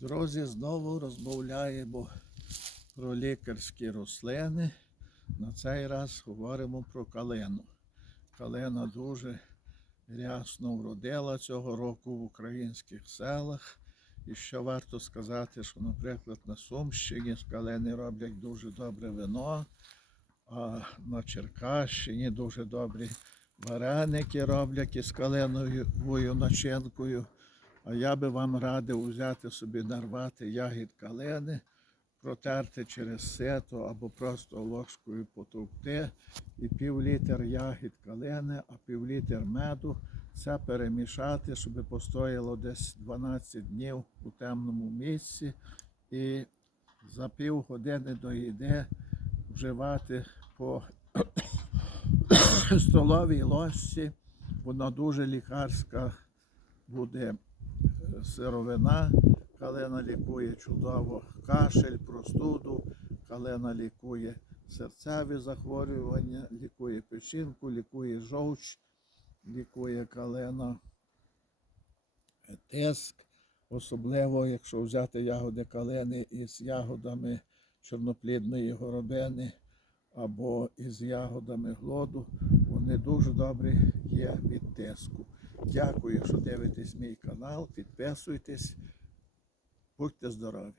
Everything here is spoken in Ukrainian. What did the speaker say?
Друзі, знову розмовляємо про лікарські рослини. На цей раз говоримо про калину. Калина дуже рясно вродила цього року в українських селах. І що варто сказати, що, наприклад, на Сумщині з калини роблять дуже добре вино, а на Черкащині дуже добрі вареники роблять із калиновою начинкою. А я би вам радив взяти собі, нарвати ягід калини, протерти через сито або просто ложкою потовкти і пів літр ягід калини, а пів літр меду. Це перемішати, щоб постояло десь 12 днів у темному місці і за пів години до їди вживати по столовій ложці. Вона дуже лікарська буде сировина. Калина лікує чудово кашель, простуду, калина лікує серцеві захворювання, лікує печінку, лікує жовч, лікує калина е, тиск. Особливо, якщо взяти ягоди калини із ягодами чорноплідної горобини або із ягодами глоду, вони дуже добрі є від тиску. Дякую, що дивитесь мій канал, підписуйтесь, будьте здорові!